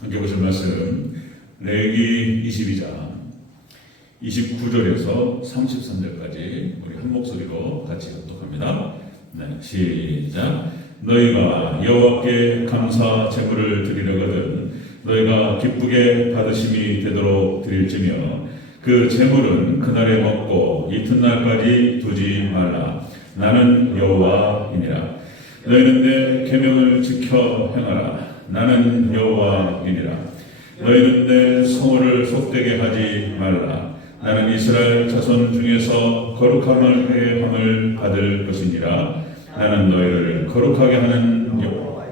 함께 보실 말씀 레위기 22장 29절에서 33절까지 우리 한 목소리로 같이 합독합니다. 네, 시작. 너희가 여호와께 감사 제물을 드리려거든 너희가 기쁘게 받으심이 되도록 드릴지며 그 제물은 그날에 먹고 이튿날까지 두지 말라. 나는 여호와이니라. 너희는 내 계명을 지켜 행하라. 나는 여호와이니라. 너희는 내 성호를 속되게 하지 말라. 나는 이스라엘 자손 중에서 거룩함을 회함을 받을 것이니라. 나는 너희를 거룩하게 하는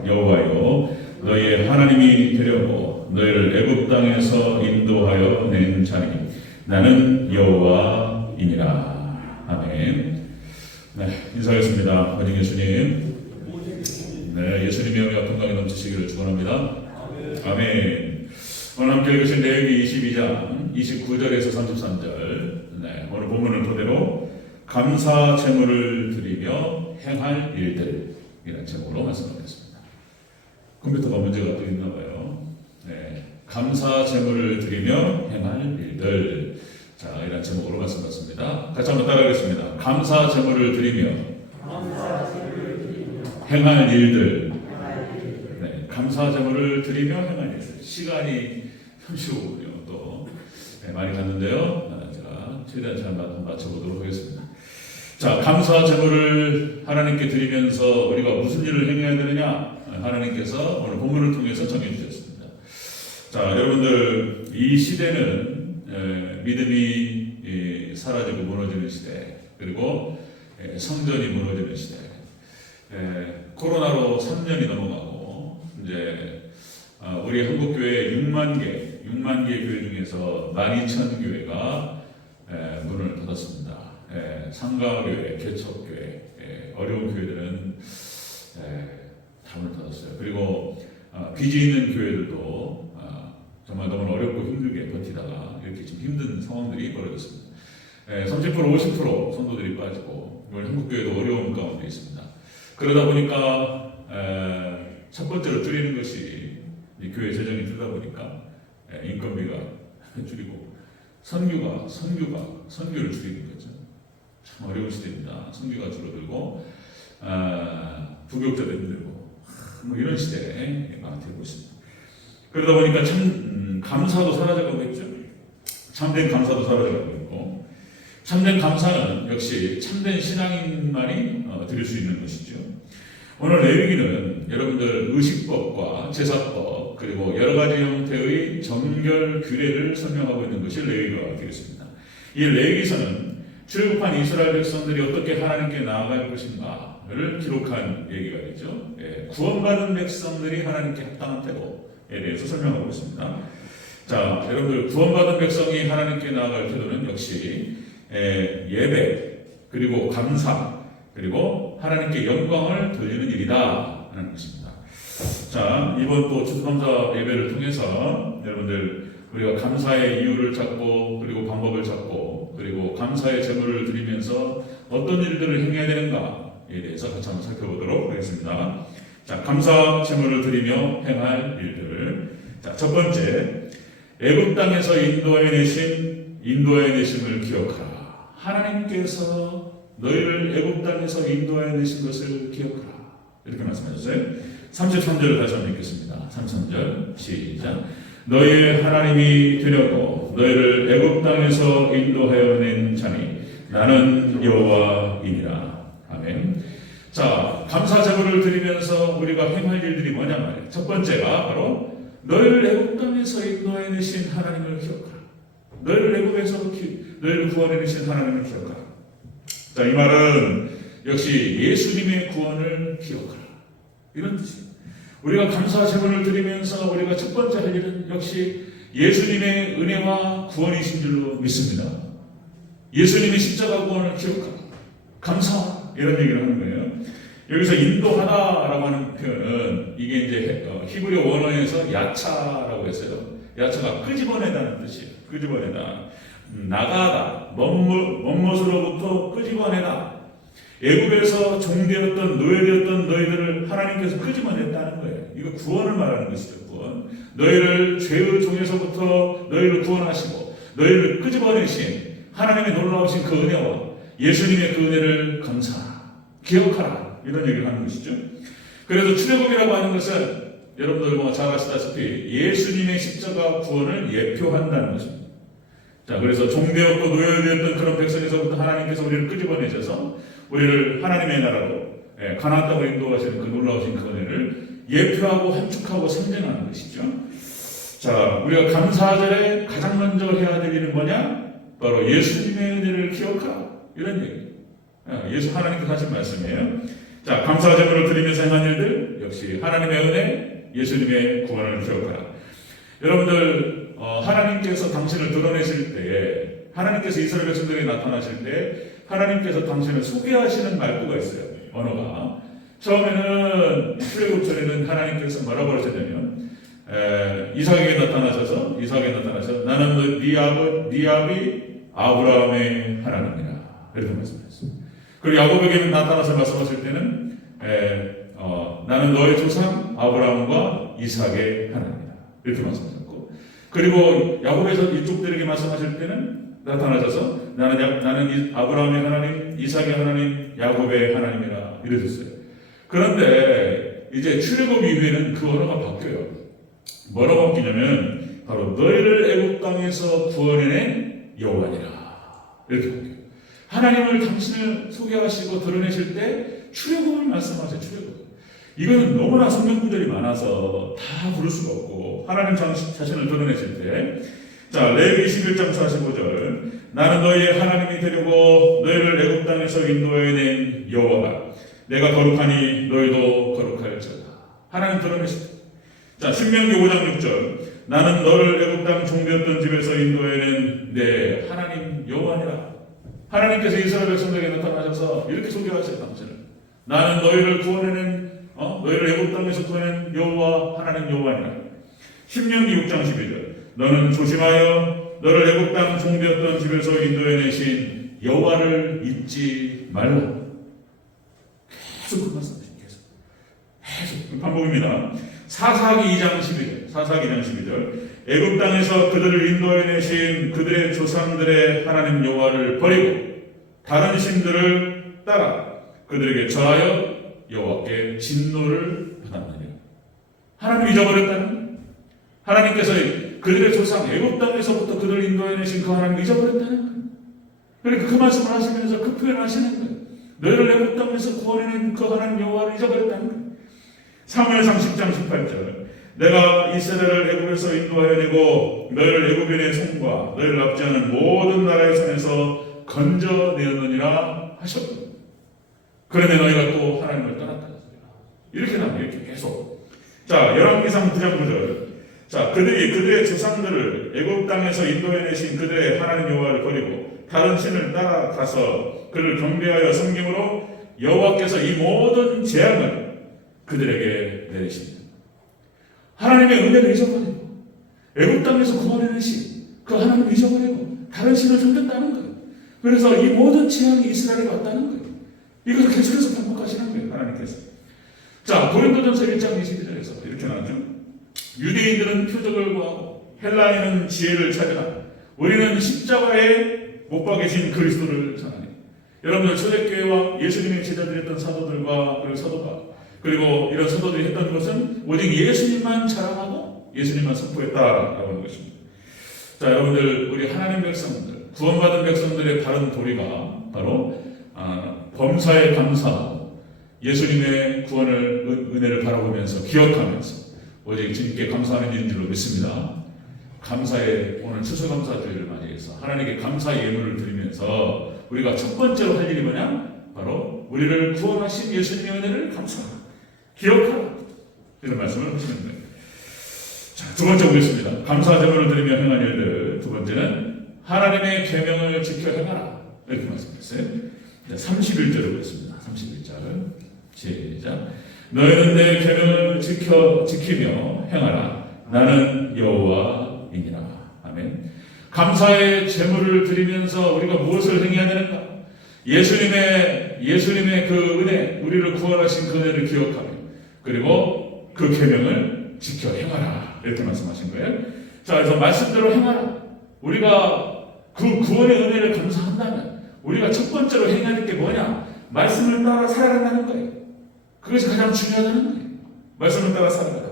여호와요 너희의 하나님이 되려고 너희를 애굽 땅에서 인도하여 낸 자니 나는 여호와이니라. 아멘. 네, 인사하겠습니다. 어진 예수님. 네, 예수님의 영광 건강에 넘치시기를 축원합니다. 아멘. 오늘 함께 읽으신 레위기 22장 29절에서 33절. 네, 오늘 본문은 그대로 감사 제물을 드리며 행할 일들이라는 제목으로 말씀하겠습니다. 컴퓨터가 문제가 또 있나 봐요. 네, 감사 제물을 드리며 행할 일들. 자, 이런 제목으로 말씀드렸습니다. 같이 한번 따라하겠습니다. 감사 제물을 드리며 행할 일들. 네, 감사 제물을 드리며 행할 일들. 시간이 35분이요. 또 네, 많이 갔는데요. 제가 최대한 잘 맞춰보도록 하겠습니다. 자, 감사 제물을 하나님께 드리면서 우리가 무슨 일을 행해야 되느냐? 하나님께서 오늘 본문을 통해서 정해 주셨습니다. 자, 여러분들 이 시대는 믿음이 사라지고 무너지는 시대, 그리고 성전이 무너지는 시대. 코로나로 3년이 넘어가고 이제 우리 한국교회 6만 개 교회 중에서 12,000교회가 문을 닫았습니다. 상가교회, 개척교회, 어려운 교회들은 다 문을 닫았어요. 그리고 빚이 있는 교회들도 정말 너무 어렵고 힘들게 버티다가 이렇게 좀 힘든 상황들이 벌어졌습니다. 30% 50% 성도들이 빠지고 한국교회도 어려운 가운데 있습니다. 그러다 보니까 첫 번째로 줄이는 것이 교회 재정이 줄다 보니까 인건비가 줄이고 선교를 줄이는 거죠. 참 어려운 시대입니다. 선교가 줄어들고 부교육자도 힘들고 뭐 이런 시대가 되고 있습니다. 그러다 보니까 참 감사도 사라져가고 있죠. 참된 감사도 사라져가고 있고 참된 감사는 역시 참된 신앙인만이 드릴 수 있는 것이죠. 오늘 레위기는 여러분들 의식법과 제사법 그리고 여러 가지 형태의 정결 규례를 설명하고 있는 것이 레위기가 되겠습니다. 이 레위기서는 출애굽한 이스라엘 백성들이 어떻게 하나님께 나아갈 것인가를 기록한 얘기가 되죠. 구원받은 백성들이 하나님께 합당한 태도에 대해서 설명하고 있습니다. 자, 여러분들 구원받은 백성이 하나님께 나아갈 태도는 역시 예배 그리고 감사 그리고 하나님께 영광을 돌리는 일이다 하는 것입니다. 자, 이번 또 추수감사 예배를 통해서 여러분들 우리가 감사의 이유를 찾고 그리고 방법을 찾고 그리고 감사의 제물을 드리면서 어떤 일들을 행해야 되는가에 대해서 같이 한번 살펴보도록 하겠습니다. 자, 감사 제물을 드리며 행할 일들. 자, 첫 번째, 애굽 땅에서 인도하여 내심을 기억하라. 하나님께서 너희를 애굽 땅에서 인도하여 내신 것을 기억하라. 이렇게 말씀하셨어요. 33절을 다시 한번 읽겠습니다. 33절 시작. 너희의 하나님이 되려고 너희를 애굽 땅에서 인도하여 낸 자니 나는 여호와이니라. 아멘. 자, 감사 제물을 드리면서 우리가 행할 일들이 뭐냐 말이에요. 첫 번째가 바로 너희를 애굽 땅에서 인도하여 내신 하나님을 기억하라. 너희를 애굽에서 너희를 구원해 내신 하나님을 기억하라. 자, 이 말은 역시 예수님의 구원을 기억하라. 이런 뜻이에요. 우리가 감사 제물을 드리면서 우리가 첫 번째 할 일은 역시 예수님의 은혜와 구원이신 줄로 믿습니다. 예수님의 십자가 구원을 기억하라. 감사 이런 얘기를 하는 거예요. 여기서 인도하다라고 하는 표현은 이게 이제 히브리 원어에서 야차라고 했어요. 야차가 끄집어내다는 뜻이에요. 끄집어내다. 나가다. 먼 곳으로부터 끄집어내다. 애굽에서 종되었던 노예되었던 너희들을 하나님께서 끄집어냈다는 거예요. 이거 구원을 말하는 것이죠. 구원. 너희를 죄의 종에서부터 너희를 구원하시고 너희를 끄집어내신 하나님의 놀라우신 그 은혜와 예수님의 그 은혜를 감사하라, 기억하라, 이런 얘기를 하는 것이죠. 그래서 출애굽이라고 하는 것은 여러분들 뭐 잘 아시다시피 예수님의 십자가 구원을 예표한다는 것입니다. 자, 그래서 종되었고 노예되었던 그런 백성에서부터 하나님께서 우리를 끄집어내셔서 우리를 하나님의 나라로 가나안 땅으로 인도하시는 그 놀라우신 그 은혜를 예표하고 함축하고 상징하는 것이죠. 자, 우리가 감사절에 가장 먼저 해야 될 일은 뭐냐? 바로 예수님의 은혜를 기억하라, 이런 얘기. 예수 하나님께서 하신 말씀이에요. 자, 감사제물을 드리면서 행한 일들 역시 하나님의 은혜, 예수님의 구원을 기억하라. 여러분들 하나님께서 당신을 드러내실 때에, 하나님께서 이스라엘 백성들에게 나타나실 때 하나님께서 당신을 소개하시는 말투가 있어요. 언어가. 처음에는 출애굽 전에는 하나님께서 뭐라고 하셨냐면 이삭에게 나타나셔서 나는 네 아비 아브라함의 하나님이라, 이렇게 말씀하셨어요. 그리고 야곱에게 나타나서 말씀하실 때는 나는 너의 조상 아브라함과 이삭의 하나님이다, 이렇게 말씀하셨고, 그리고 야곱에서 이쪽들에게 말씀하실 때는 나타나셔서 나는 아브라함의 하나님, 이삭의 하나님, 야곱의 하나님이라 이러셨어요. 그런데 이제 출애굽 이후에는 그 언어가 바뀌어요. 뭐라고 바뀌냐면 바로 너희를 애굽 땅에서 구원해낸 여호와니라, 이렇게 바뀌어요. 하나님을 당신을 소개하시고 드러내실 때 출애굽을 말씀하세요. 출애굽. 이거는 너무나 성경 구절이 많아서 다 부를 수가 없고, 하나님 자신을 드러내실 때, 자, 레위기 21장 45절, 나는 너희의 하나님이 되려고 너희를 애굽 땅에서 인도해낸 여호와가 내가 거룩하니 너희도 거룩할지어다. 하나님 드러내실 때. 자, 신명기 5장 6절, 나는 너를 애굽 땅 종되었던 집에서 인도해낸 내 하나님 여호와니라. 하나님께서 이스라엘 백성들에게 나타나셔서 이렇게 소개하실 당신을, 나는 너희를 구원해낸 너희를 애굽 땅에서 구원한 여호와 하나님 여호와니라. 신명기 6장 12절, 너는 조심하여 너를 애굽 땅 종되었던 집에서 인도해내신 여호와를 잊지 말라. 계속 그 말씀하십니다. 계속 반복입니다. 사사기 2장 12절, 애굽 땅에서 그들을 인도해내신 그들의 조상들의 하나님 여호와를 버리고 다른 신들을 따라 그들에게 절하여 여호와께 진노를 받았느니라. 하나님 잊어버렸다는, 하나님께서 그들의 조상 애굽 땅에서부터 그들을 인도해내신 그 하나님 잊어버렸다는 거예요. 그러니까 그 말씀을 하시면서 그 표현을 하시는 거예요. 너희를 애굽 땅에서 구원해낸 그 하나님 여호와를 잊어버렸다는 거예요. 사무엘상 10장 18절, 내가 이스라엘을 애굽에서 인도하여 내고 너희를 애굽인의 손과 너희를 납치하는 모든 나라의 손에서 건져내었느니라 하셨거든요. 그런데 너희가 또 하나님을 떠났다. 이렇게 나와요. 이렇게 계속. 자, 열왕기상 9장 9절, 자, 그들의 조상들을 애굽 땅에서 인도해내신 그들의 하나님 여호와를 버리고 다른 신을 따라가서 그를 경배하여 섬김으로 여호와께서 이 모든 재앙을 그들에게 내리십니다. 하나님의 은혜를 잊어버리고 애굽 땅에서 구원해내신 그 하나님을 잊어버리고 다른 신을 섬겼다는 거예요. 그래서 이 모든 재앙이 이스라엘에 왔다는 거예요. 이것을 계속해서 반복하시는 거예요, 하나님께서. 자, 고린도전서 1장 22절에서 이렇게 나왔죠. 유대인들은 표적을 구하고 헬라인은 지혜를 찾으라. 우리는 십자가에 못 박이신 그리스도를 전하니. 여러분들 초대교회와 예수님의 제자들이었던 사도들과 그리고 사도가, 그리고 이런 사도들이 했던 것은 오직 예수님만 자랑하고 예수님만 선포했다라고 하는 것입니다. 자, 여러분들, 우리 하나님 백성들, 구원받은 백성들의 바른 도리가 바로 범사에 감사하고 예수님의 구원을, 은혜를 바라보면서 기억하면서 오직 주님께 감사하는 일인 줄로 믿습니다. 감사의 오늘 추수감사주일을 맞이해서 하나님께 감사 예물을 드리면서 우리가 첫 번째로 할 일이 뭐냐? 바로 우리를 구원하신 예수님의 은혜를 감사하라, 기억하라, 이런 말씀을 하시는 거예요. 자, 두 번째 보겠습니다. 감사 제물을 드리며 행한 일들. 두 번째는 하나님의 계명을 지켜 행하라, 이렇게 말씀했어요. 31절을 보겠습니다. 31절 시작. 너희는 내 계명을 지키며 행하라. 나는 여호와이니라. 아멘. 감사의 제물을 드리면서 우리가 무엇을 행해야 되는가? 예수님의 그 은혜, 우리를 구원하신 그 은혜를 기억하며, 그리고 그 계명을 지켜 행하라. 이렇게 말씀하신 거예요. 자, 그래서 말씀대로 행하라. 우리가 그 구원의 은혜를 감사한다면 우리가 첫 번째로 행해야 할 게 뭐냐? 말씀을 따라 살아간다는 거예요. 그것이 가장 중요하다는 거예요. 말씀을 따라 살아가라.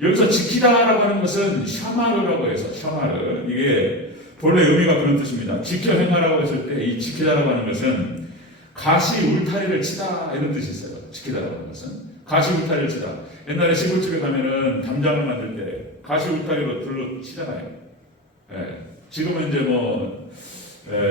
여기서 지키다라고 하는 것은 샤마르라고 해서 샤마르, 이게 본래 의미가 그런 뜻입니다. 지켜 행하라고 했을 때 이 지키다라고 하는 것은 가시 울타리를 치다 이런 뜻이 있어요. 지키다라고 하는 것은 가시 울타리를 치다. 옛날에 시골집에 가면은 담장을 만들 때 가시 울타리로 둘러 치잖아요. 예. 지금은 이제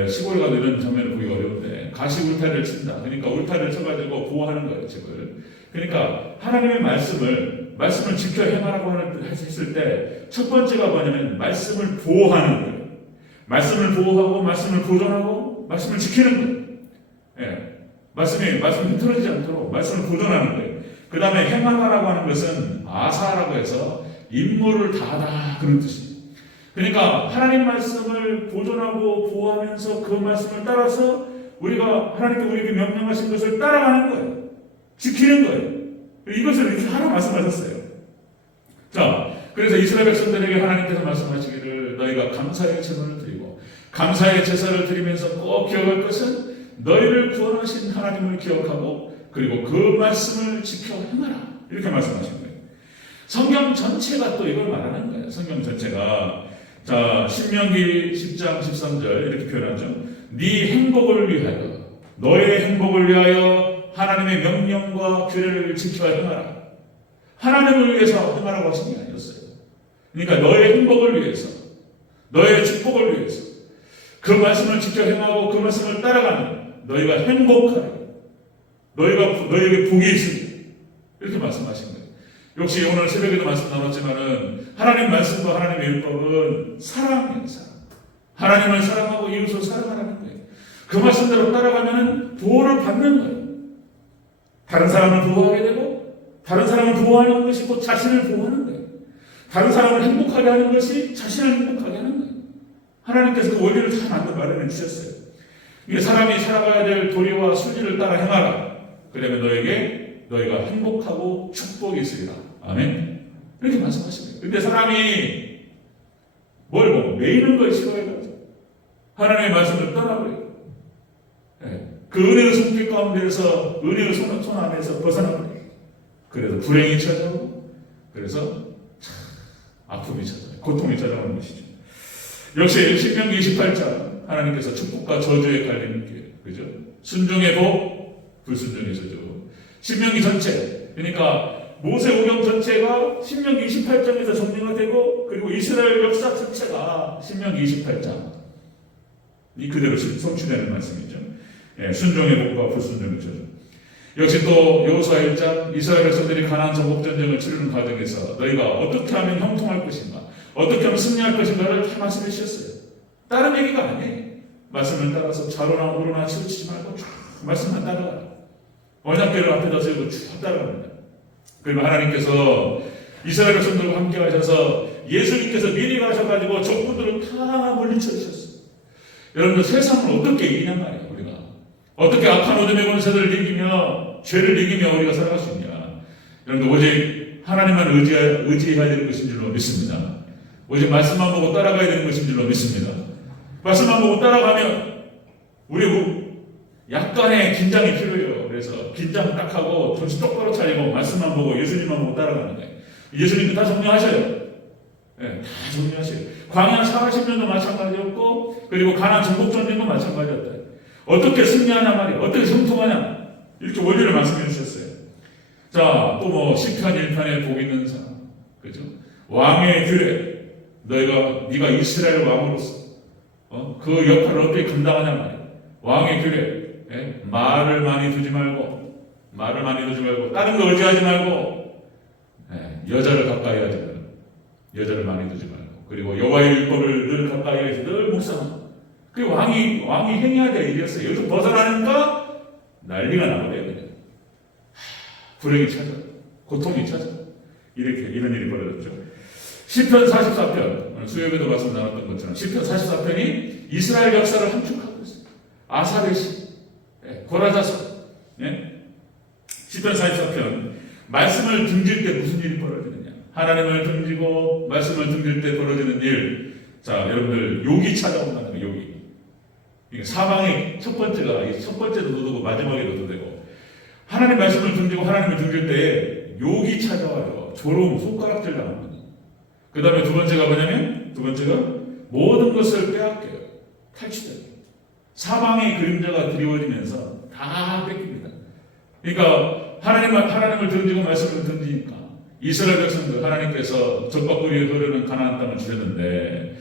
시골 가도 이런 장면을 보기 어려운데 가시 울타리를 친다. 그러니까 울타리를 쳐가지고 보호하는 거예요, 집을. 그러니까 하나님의 말씀을 지켜 행하라고 했을 때 첫 번째가 뭐냐면 말씀을 보호하는 거예요. 말씀을 보호하고 말씀을 보존하고 말씀을 지키는 거예요. 예. 말씀이 흐트러지지 않도록 말씀을 보존하는 거예요. 그 다음에 행하라고 하는 것은 아사라고 해서 임무를 다하다 그런 뜻이에요. 그러니까 하나님 말씀을 보존하고 보호하면서 그 말씀을 따라서 우리가 하나님께 우리에게 명령하신 것을 따라가는 거예요. 지키는 거예요. 이것을 이렇게 하라 말씀하셨어요. 자, 그래서 이스라엘 백성들에게 하나님께서 말씀하시기를 너희가 감사의 제물을 드리고 감사의 제사를 드리면서 꼭 기억할 것은 너희를 구원하신 하나님을 기억하고 그리고 그 말씀을 지켜 행하라. 이렇게 말씀하신 거예요. 성경 전체가 또 이걸 말하는 거예요. 성경 전체가 자, 신명기 10장 13절 이렇게 표현하죠. 네 행복을 위하여 너의 행복을 위하여 하나님의 명령과 규례를 지켜 행하라. 하나님을 위해서 행하라고 하신 게 아니었어요. 그러니까 너의 행복을 위해서 너의 축복을 위해서 그 말씀을 지켜 행하고 그 말씀을 따라가면 너희가 행복하라. 너희에게 복이 있습니다. 이렇게 말씀하신 거예요. 역시 오늘 새벽에도 말씀 나눴지만은 하나님 말씀과 하나님의 율법은 사랑이에요. 사랑. 하나님을 사랑하고 이웃을 사랑하라는 거예요. 그 말씀대로 따라가면은 보호를 받는 거예요. 다른 사람을 보호하게 되고 다른 사람을 보호하는 것이 곧 자신을 보호하는 거예요. 다른 사람을 행복하게 하는 것이 자신을 행복하게 하는 거예요. 하나님께서 그 원리를 다 마련해 주셨어요. 이게 사람이 살아가야 될 도리와 순리를 따라 행하라. 그러면 너희가 행복하고 축복이 있으리라. 아멘. 이렇게 말씀하시네요. 근데 사람이 뭘 매이는 걸 싫어해가지고 하나님의 말씀을 떠나버려요. 네. 그 은혜의 손길 가운데에서 은혜의 손 안에서 벗어나버려요. 그래서 불행이 찾아오고 그래서 아픔이 찾아와요. 고통이 찾아오는 것이죠. 역시 신명기 28장 하나님께서 축복과 저주의 갈림길, 그죠? 순종의 복, 불순종의 저주. 신명기 전체, 그러니까 모세오경 전체가 신명기 28장에서 정리가 되고 그리고 이스라엘 역사 전체가 신명기 28장 이 그대로 성취되는 말씀이죠. 예, 순종의 복과 불순종의 저주. 역시 또 여호수아 1장 이스라엘 백성들이 가나안 정복 전쟁을 치르는 과정에서 너희가 어떻게 하면 형통할 것인가, 어떻게 하면 승리할 것인가를 다 말씀해 주셨어요. 다른 얘기가 아니에요. 말씀을 따라서 좌로나 우로나 치우치지 말고 쭉 말씀만 따라가라. 언약궤를 앞에다 세우고 쭉 따라갑니다. 그리고 하나님께서 이스라엘 백성들과 함께 하셔서 예수님께서 미리 가셔가지고 적군들을 다 물리쳐 주셨어요. 여러분들 세상을 어떻게 이기냔 말이에요. 우리가 어떻게 악한 어둠의 권세들을 이기며 죄를 이기며 우리가 살아갈 수 있냐. 여러분들 오직 하나님만 의지해야 되는 것인 줄로 믿습니다. 오직 말씀만 보고 따라가야 되는 것인 줄로 믿습니다. 말씀만 보고 따라가면 우리 약간의 긴장이 필요해요. 그래서 긴장 딱 하고 정신 똑바로 차리고 말씀만 보고 예수님만 보고 따라가는 거예요. 예수님도 다 정리하셔요. 네, 다 정리하셔요. 광야 40년도 마찬가지였고 그리고 가나안 정복 전쟁도 마찬가지였다. 어떻게 승리하냐 말이에요. 어떻게 형통하냐 이렇게 원리를 말씀해 주셨어요. 자, 또 시편 1편에 복 있는 사람, 그죠? 왕의 규례, 네가 이스라엘 왕으로서 그 역할을 어떻게 감당하냐 말이에요. 왕의 규례. 예? 말을 많이 두지 말고 다른 거 의지하지 말고 여자를 가까이 하지 말고 여자를 많이 두지 말고 그리고 여호와의 율법을 늘 가까이 해서 늘 묵상하고 그게 왕이 행해야 될 일이었어요. 여기서 벗어나니까 난리가 나버려요. 그냥 불행이 찾아 고통이 찾아 이런 일이 벌어졌죠. 시편 44편 수요일에도 말씀 나눴던 것처럼 시편 44편이 이스라엘 역사를 함축하고 있어요. 아사베시 고라자서, 예? 시편 44편 말씀을 등질 때 무슨 일이 벌어지느냐? 하나님을 등지고 말씀을 등질 때 벌어지는 일. 자, 여러분들 욕이 찾아온다는 거예요. 욕이. 이게 사방이 첫 번째가 첫 번째도 되고 마지막에도 되고 하나님 말씀을 등지고 하나님을 등질 때 욕이 찾아와요. 조롱, 손가락질 나오는 거예요. 그 다음에 두 번째가 뭐냐면 두 번째가 모든 것을 빼앗겨요. 탈취돼요. 사방의 그림자가 드리워지면서 다 뺏깁니다. 그러니까 하나님을 등지고 말씀을 등지니까 이스라엘 백성들 하나님께서 적박구리에 흐르는 가나안 땅을 주셨는데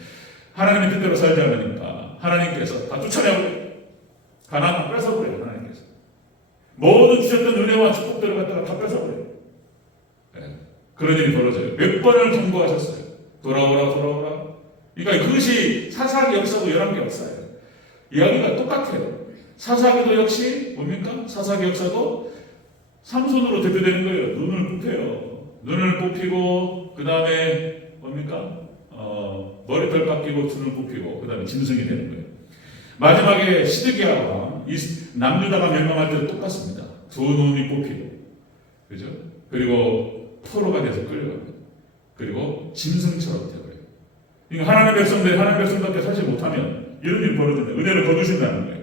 하나님의 뜻대로 살지 않으니까 하나님께서 다 쫓아내고 가나안을 뺏어버려요. 하나님께서 모든 주셨던 은혜와 축복들을 갖다가 다 뺏어버려요. 네. 그런 일이 벌어져요. 몇 번을 경고하셨어요. 돌아오라. 그러니까 그것이 사사기 역사고 열왕기 역사예요. 이야기가 똑같아요. 사사기도 역시 뭡니까? 사사기 역사도 삼손으로 대표되는 거예요. 눈을 뽑혀요. 눈을 뽑히고 그 다음에 뭡니까? 머리털 깎이고 눈을 뽑히고 그 다음에 짐승이 되는 거예요. 마지막에 시드기야와 남유다가 멸망할 때도 똑같습니다. 두 눈이 뽑히고 그죠? 그리고 포로가 돼서 끌려갑니다. 그리고 짐승처럼 되어요. 그러니까 하나님의 백성답게 살지 못하면 이런 일이 벌어진다. 은혜를 거두신다는 거예요.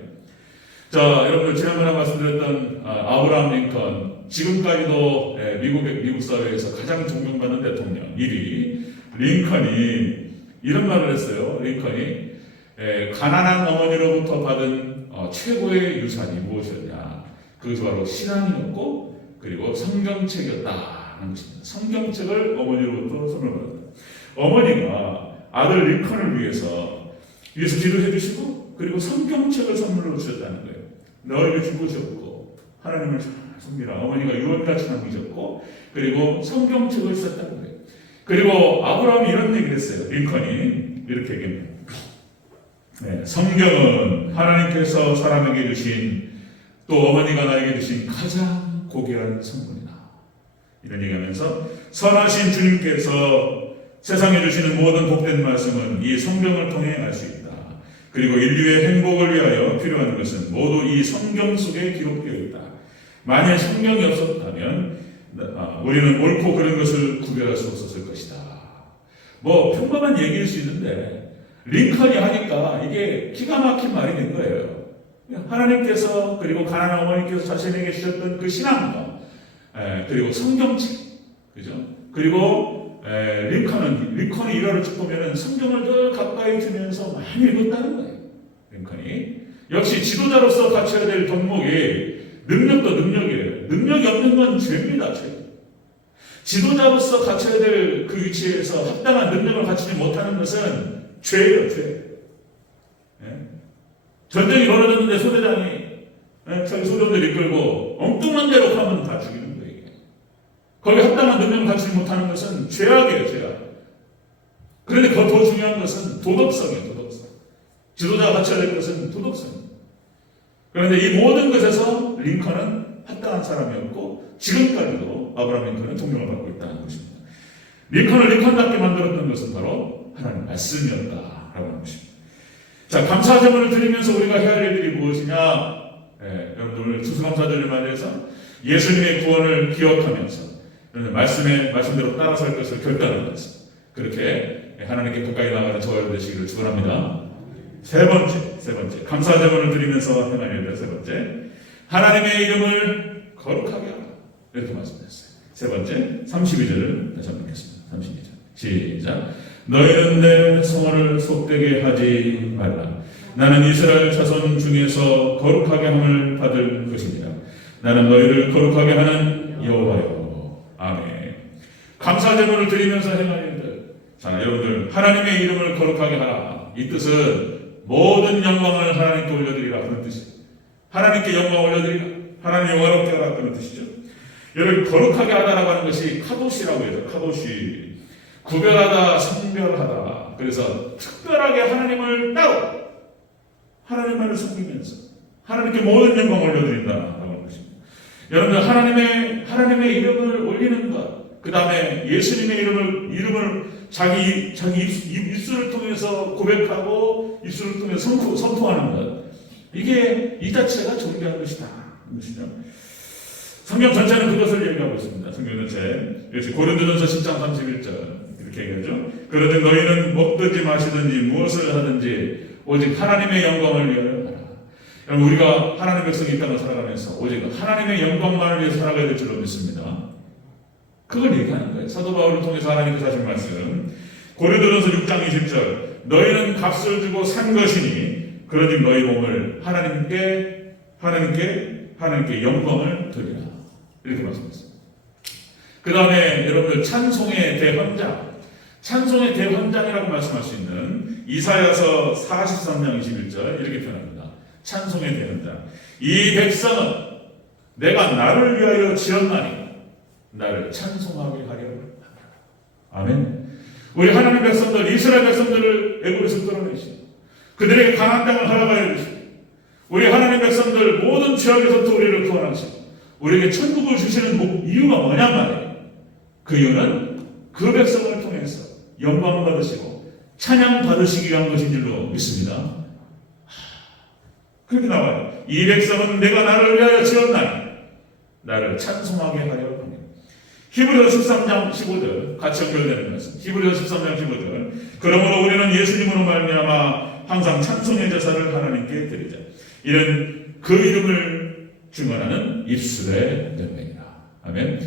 자, 여러분들 지난번에 말씀드렸던 아브라함 링컨 지금까지도 미국 사회에서 가장 존경받는 대통령 1위 링컨이 이런 말을 했어요. 링컨이 가난한 어머니로부터 받은 최고의 유산이 무엇이었냐? 그것이 바로 신앙이었고 그리고 성경책이었다는 것입니다. 성경책을 어머니로부터 선물 받았다. 어머니가 아들 링컨을 위해서 기도해 주시고 그리고 성경책을 선물로 주셨다는 거예요. 너희를 준 것이 없고 하나님을 잘 섬기라. 어머니가 유언같이 남기셨고 그리고 성경책을 썼다는 거예요. 그리고 아브라함이 이런 얘기를 했어요. 링컨이 이렇게 얘기합니다. 네, 성경은 하나님께서 사람에게 주신 또 어머니가 나에게 주신 가장 고귀한 선물이다. 이런 얘기하면서 선하신 주님께서 세상에 주시는 모든 복된 말씀은 이 성경을 통해 알 수 있다. 그리고 인류의 행복을 위하여 필요한 것은 모두 이 성경 속에 기록되어 있다. 만약 성경이 없었다면 우리는 옳고 그른 것을 구별할 수 없었을 것이다. 뭐 평범한 얘기일 수 있는데 링컨이 하니까 이게 기가 막힌 말이 된 거예요. 하나님께서 그리고 가난한 어머니께서 자신에게 주셨던 그 신앙과 그리고 성경책, 그죠? 그리고 링컨이 일화를 쭉 보면은 성경을 늘 가까이 두면서 많이 읽었다는 거예요. 링컨이 역시 지도자로서 갖춰야 될 덕목이 능력도 능력이에요. 능력이 없는 건 죄입니다. 죄. 지도자로서 갖춰야 될 그 위치에서 합당한 능력을 갖추지 못하는 것은 죄예요. 죄. 전쟁이 벌어졌는데 소대장이 자기 소대원들 이끌고 엉뚱한 대로 하면 다 죽이는 거예요. 거기 합당한 능력을 갖추지 못하는 것은 죄악이에요. 죄악. 그런데 더 중요한 것은 도덕성이에요. 도덕성. 지도자가 갖춰야 될 것은 도덕성입니다. 그런데 이 모든 것에서 링컨은 합당한 사람이었고 지금까지도 아브라함 링컨은 존경을 받고 있다는 것입니다. 링컨을 링컨답게 만들었던 것은 바로 하나님 말씀이었다라고 하는 것입니다. 자, 감사제물을 드리면서 우리가 해야 할 일들이 무엇이냐? 여러분들 오늘 추수감사절을 맞이해서 예수님의 구원을 기억하면서 말씀대로 따라 살 것을 결단하면서 그렇게 하나님께 가까이 나가는 저와 되시기를 축원합니다. 세 번째 감사제물을 드리면서 행할 일들 세 번째 하나님의 이름을 거룩하게 하라 이렇게 말씀드렸어요. 세 번째 32절을 다시 한번 읽겠습니다. 32절 시작. 너희는 내 성화를 속되게 하지 말라. 나는 이스라엘 자손 중에서 거룩하게 함을 받을 것입니다. 나는 너희를 거룩하게 하는 여호와여. 아멘. 감사제물을 드리면서 행할 일들. 자, 여러분들 하나님의 이름을 거룩하게 하라. 이 뜻은 모든 영광을 하나님께 올려드리라 그런 뜻이에요. 하나님께 영광 올려드리라. 하나님 영화롭게 하라 그런 뜻이죠. 여러분 거룩하게 하다라고 하는 것이 카도시라고 해요. 카도시. 구별하다, 성별하다. 그래서 특별하게 하나님을 따로 하나님만을 섬기면서 하나님께 모든 영광을 올려드린다라고 하는 것입니다. 여러분들 하나님의 이름을 올리는 것, 그 다음에 예수님의 이름을 자기 입술을 통해서 고백하고 입술을 통해서 선포하는 것, 이게 이 자체가 존귀한 것이다. 성경 전체는 그것을 얘기하고 있습니다. 성경 전체. 그렇지. 고린도전서 10장 31절 이렇게 얘기하죠. 그러든 너희는 먹든지 마시든지 무엇을 하든지 오직 하나님의 영광을 위하여 하라. 여러분, 우리가 하나님의 백성이 이 땅을 살아가면서 오직 하나님의 영광만을 위해 살아가야 될 줄로 믿습니다. 그걸 얘기하는 거예요. 사도 바울을 통해서 하나님께서 하신 말씀. 고린도전서 6장 20절 너희는 값을 주고 산 것이니 그러니 너희 몸을 하나님께 영광을 드리라. 이렇게 말씀했습니다. 그 다음에 여러분들 찬송의 대헌장, 찬송의 대헌장이라고 말씀할 수 있는 이사야서 43장 21절 이렇게 표현합니다. 찬송의 대헌장. 이 백성은 내가 나를 위하여 지었나니 나를 찬송하게 하려 합니다. 아멘. 우리 하나님 백성들, 이스라엘 백성들을 애굽에서 끌어내시고 그들에게 가나안 땅을 허락하여 주시고 우리 하나님 백성들 모든 죄악에서부터 우리를 구원하시고 우리에게 천국을 주시는 이유가 뭐냔 말이에요. 그 이유는 그 백성을 통해서 영광 받으시고 찬양 받으시기 위한 것인 줄로 믿습니다. 그렇게 나와요. 이 백성은 내가 나를 위하여 지었나니 나를 찬송하게 하려 합니다. 히브리서 13장 15절 같이 연결되는 말씀. 히브리서 13장 15절 그러므로 우리는 예수님으로 말미암아 항상 찬송의 제사를 하나님께 드리자. 이는 그 이름을 증언하는 입술의 열매이라. 아멘.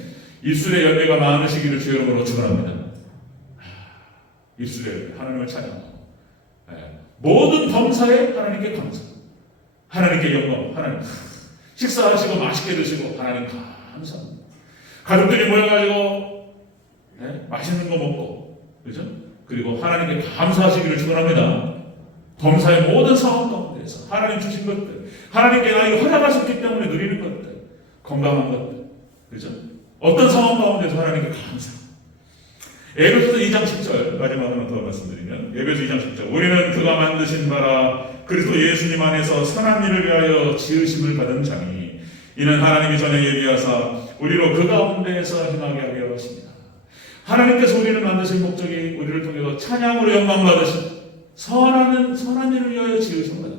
입술의 열매가 많으시기를 주의 이름으로 축원합니다. 입술의 열매, 하나님을 찬양하고 모든 범사에 하나님께 감사, 하나님께 영광, 하나님 식사하시고 맛있게 드시고 하나님 감사합니다. 가족들이 모여가지고 맛있는 거 먹고, 그죠? 그리고 하나님께 감사하시기를 축원합니다. 범사의 모든 상황 가운데서 하나님 주신 것들, 하나님께 나에게 허락하셨기 때문에 누리는 것들, 건강한 것들, 그죠? 어떤 상황 가운데서 하나님께 감사. 에베소서 2장 10절 마지막으로 더 말씀드리면 에베소 2장 10절 우리는 그가 만드신 바라 그리스도 예수님 안에서 선한 일을 위하여 지으심을 받은 자니 이는 하나님이 전에 예비하사 우리로 그 가운데에서 행하게 하려 하십니다. 하나님께서 우리를 만드신 목적이 우리를 통해서 찬양으로 영광 받으신 선한 일을 위하여 지으신 거다.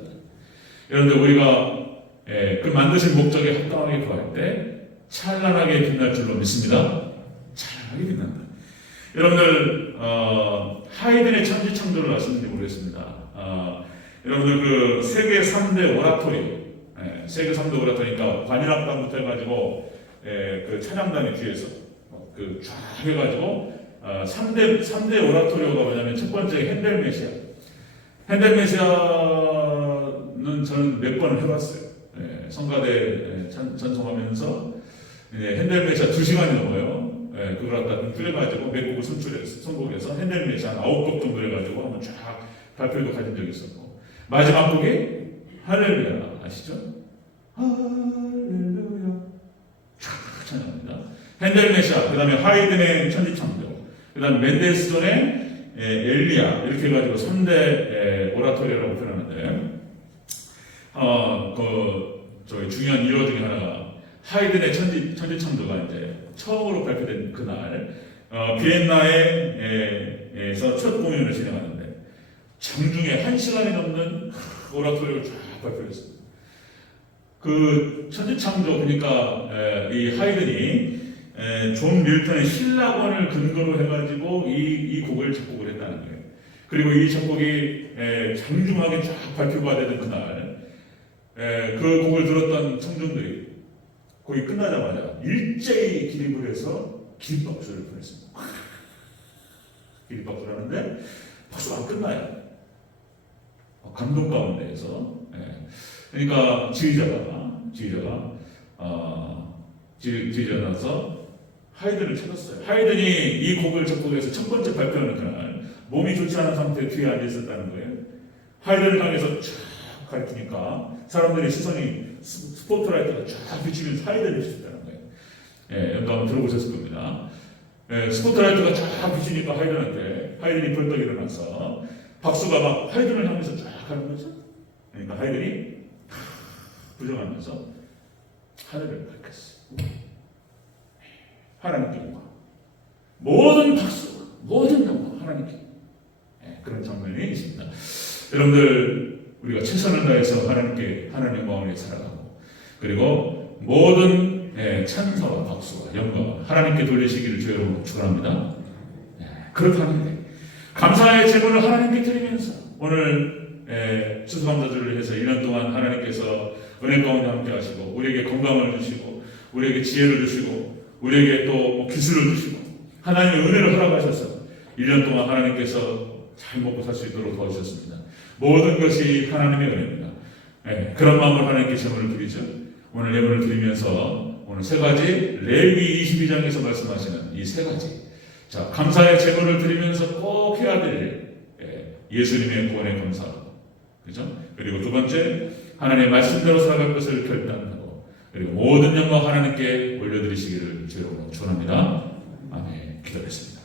여러분들 우리가 그 만드신 목적에 합당하게 구할 때 찬란하게 빛날 줄로 믿습니다. 찬란하게 빛난다. 여러분들 하이든의 천지창조를 아시는지 모르겠습니다. 여러분들 그 세계 3대 오라토리, 세계 3대 오라토리니까 관현악단부터 해가지고 그 찬양단의 뒤에서 그 쫙 해가지고 3대 오라토리오가 뭐냐면 첫 번째 핸델메시아. 핸델메시아는 저는 몇 번을 해봤어요. 성가대 전송하면서 핸델메시아 2시간이 넘어요. 그걸 갖다 줄여가지고 몇 곡을 선곡해서 핸델메시아 한 9곡 정도 해가지고 한번 쫙 발표도 가진 적이 있었고 마지막 곡이 할렐루야 아시죠? 할렐루야 찬양합니다. 핸델메시아, 그 다음에 하이든의 천지창조, 그 다음에 멘델스존의 엘리야 이렇게 해가지고 3대 오라토리라고 표현하는데 저희 중요한 일화 중에 하나가 하이든의 천지창조가 이제 처음으로 발표된 그날 비엔나에서 첫 공연을 진행하는데 장중에 1시간이 넘는 오라토리를 쫙 발표했습니다. 그 천지창조 그러니까 이 하이든이 존 밀턴의 신라권을 근거로 해가지고 이 곡을 작곡을 했다는 거예요. 그리고 이 작곡이 장중하게 쫙 발표가 되던 그날 그 곡을 들었던 청중들이 거기 끝나자마자 일제히 기립을 해서 기립박수를 보냈습니다. 기립박수를 하는데 박수가 안 끝나요. 감동 가운데에서 그러니까 지휘자가 나서 하이든을 찾았어요. 하이든이 이 곡을 작곡해서 첫 번째 발표하는 그날 몸이 좋지 않은 상태에 뒤에 앉아 있었다는 거예요. 하이든을 향해서 쫙 가르치니까 사람들의 시선이 스포트라이트가 쫙 비치면서 하이든을 비쳤다는 거예요. 여러분 한번 들어보셨을 겁니다. 스포트라이트가 쫙 비치니까 하이든이 벌떡 일어나서 박수가 막 하이든을 향해서 쫙 가는 거죠. 그러니까 하이든이 부정하면서 하늘을 밝혔어요. 하나님께 영광. 모든 박수, 모든 영광 하나님께. 그런 장면이 있습니다. 여러분들 우리가 최선을 다해서 하나님께 하나님 영광을 위해 살아가고 그리고 모든 찬사와 박수와 영광 하나님께 돌리시기를 주의 이름으로 축원합니다. 그렇다는데 감사의 제물을 하나님께 드리면서 오늘 추수감사주를 해서 1년 동안 하나님께서 은혜 가운데 함께 하시고 우리에게 건강을 주시고 우리에게 지혜를 주시고 우리에게 또 기술을 주시고 하나님의 은혜를 허락하셔서 1년 동안 하나님께서 잘 먹고 살 수 있도록 도와주셨습니다. 모든 것이 하나님의 은혜입니다. 그런 마음으로 하나님께 제물을 드리죠. 오늘 예물을 드리면서 오늘 세 가지 레위기 22장에서 말씀하시는 이 세 가지 자 감사의 제물을 드리면서 꼭 해야 될 예수님의 구원에 감사하고 그죠? 그리고 두 번째 하나님의 말씀대로 살아갈 것을 결단하고 그리고 모든 영광 하나님께 올려드리시기를 주여 축원합니다. 아멘. 기도하겠습니다.